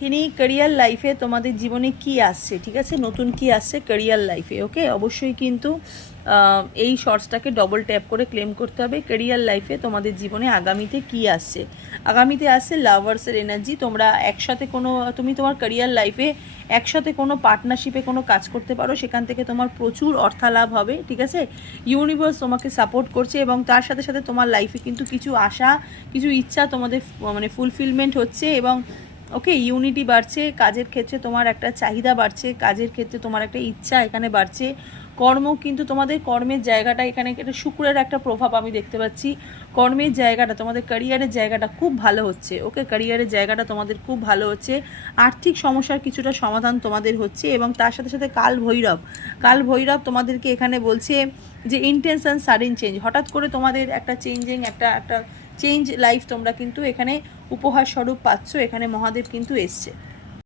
তিনি ক্যারিয়ার লাইফে তোমাদের জীবনে কি আসছে, ঠিক আছে, নতুন কি আসছে ক্যারিয়ার লাইফে। ওকে, অবশ্যই কিন্তু এই শর্টসটাকে ডবল ট্যাপ করে ক্লেম করতে হবে। ক্যারিয়ার লাইফে তোমাদের জীবনে আগামীতে কি আসছে, আগামীতে আসছে লাভার্সের এনার্জি। তোমরা একসাথে তুমি তোমার ক্যারিয়ার লাইফে একসাথে কোনো পার্টনারশিপে কোনো কাজ করতে পারো, সেখান থেকে তোমার প্রচুর অর্থালাভ হবে, ঠিক আছে। ইউনিভার্স তোমাকে সাপোর্ট করছে এবং তার সাথে সাথে তোমার লাইফে কিন্তু কিছু আশা, কিছু ইচ্ছা তোমাদের মানে ফুলফিলমেন্ট হচ্ছে এবং ওকে, ইউনিটি বাড়ছে। কাজের ক্ষেত্রে তোমার একটা চাহিদা বাড়ছে, কাজের ক্ষেত্রে তোমার একটা ইচ্ছা এখানে বাড়ছে। কিন্তু তোমাদের কর্মের জায়গাটা এখানে একটা শুক্রের একটা প্রভাব আমি দেখতে পাচ্ছি। কর্মের জায়গাটা, তোমাদের ক্যারিয়ারের জায়গাটা খুব ভালো হচ্ছে। ওকে, ক্যারিয়ারের জায়গাটা তোমাদের খুব ভালো হচ্ছে। আর্থিক সমস্যার কিছুটা সমাধান তোমাদের হচ্ছে এবং তার সাথে সাথে কাল ভৈরব তোমাদেরকে এখানে বলছে যে ইন্টেনশন সাডেন চেঞ্জ, হঠাৎ করে তোমাদের একটা চেঞ্জ লাইফ তোমরা কিন্তু এখানে উপহার স্বরূপ পাচ্ছ। এখানে মহাদেব কিন্তু এসছে।